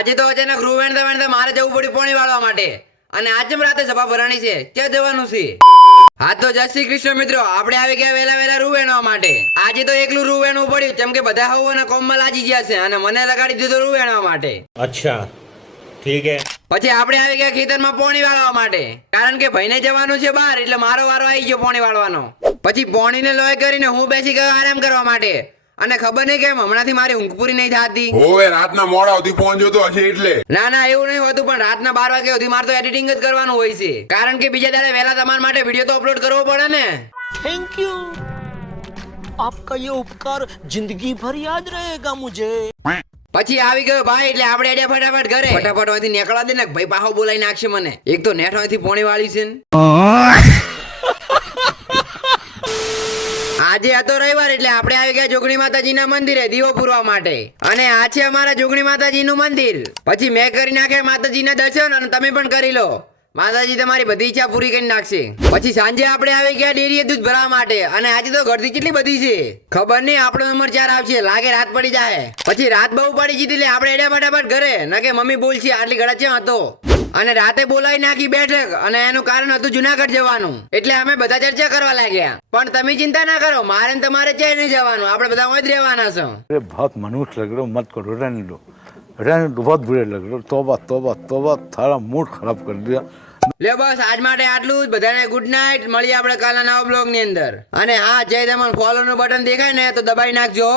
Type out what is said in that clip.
આજે તો અચાનક રૂ વેણતા વેણતા મારે જવું પડ્યું પાણી વાળવા માટે અને આજે રાતે સભા ભરાણી છે ક્યાં જવાનું છે? હા તો જય શ્રી કૃષ્ણ મિત્રો, આપણે આવી ગયા વેલા રૂ વેણવા માટે. આજે તો એકલું રૂ વેણવું પડ્યું કેમ કે બધા હોવાના કોમમાં લાગી ગયા છે અને મને લગાડી દીધું રૂ વેણવા માટે. અચ્છા ઠીક હે. પછી આપણે આવી ગયા ખેતરમાં પાણી વાળવા માટે કારણ કે ભાઈને જવાનું છે બહાર એટલે મારો વારો આવી ગયો પાણી વાળવાનો. પછી પાણીને લોય કરીને હું બેસી ગયો આરામ કરવા માટે અને ખબર નહીં કેમ હમણાંથી મારી ઊંઘ પૂરી નહીં થતી. હોવે રાતના મોડા સુધી પહોંચ્યો તો હશે એટલે. ના એવું નહીં હોતું, પણ રાતના 12 વાગ્યા સુધી મારે તો એડિટિંગ જ કરવાનું હોય છે કારણ કે બીજા દાડે વહેલા તમારા માટે વિડીયો તો અપલોડ કરવો પડે ને. थैंक यू, आपका ये उपकार जिंदगी भर याद रहेगा मुझे. પછી આવી ગયો ભાઈ એટલે આપણે એડિયા ફટાફટ ઘરે. ફટાફટ અહીંથી નીકળવા દે ને, ભાઈ પાહો બોલાવી નાખશે મને. એક તો નેટ અહીંથી પોણી વાળી છે ને. આજે હતો રવિવાર એટલે આપણે આવી ગયા જોગણી માતાજીના મંદિરે દીવો પૂરવા માટે અને આ છે અમારા જોગણી માતાજીનું મંદિર. પછી મેં કરી નાખ્યા માતાજીના દર્શન અને તમે પણ કરી લો. માતાજી તમારી બધી ઈચ્છા પૂરી કરી નાખશે. પછી સાંજે આપણે આવી ગયા ડેરીએ દૂધ ભરવા માટે અને આજે તો ગળદી કેટલી બધી છે ખબર નહીં. આપણો નંબર 4 આવશે, લાગે રાત પડી જાય. પછી રાત બહુ પડી જતી એટલે આપણે એડા ફટાફટ ઘરે ના કે મમ્મી બોલશે આટલી ઘડા ક્યાં હતો અને રાતે બોલાવી નાખી બેઠક અને એનું કારણ હતું જુનાગઢ જવાનું એટલે અમે બધા ચર્ચા કરવા લાગ્યા. પણ તમે ચિંતા ના કરો, મારે ને તમારે ક્યાંય નહીં જવાનું, આપણે બધા અહીં જ રહેવાના છો. अरे बहुत मनुष्य लग रहे हो, मत करो, रहने दो बहुत बुरे लग रहे हो. तौबा तौबा तौबा, थारा मूड खराब कर दिया. લે બસ આજ માટે આટલું જ. બધાને ગુડ નાઇટ. મળીએ આપણે કાલના નવા બ્લોગ ની અંદર. અને હા, જય તમને ફોલો નું બટન દેખાય ને તો દબાઈ નાખજો.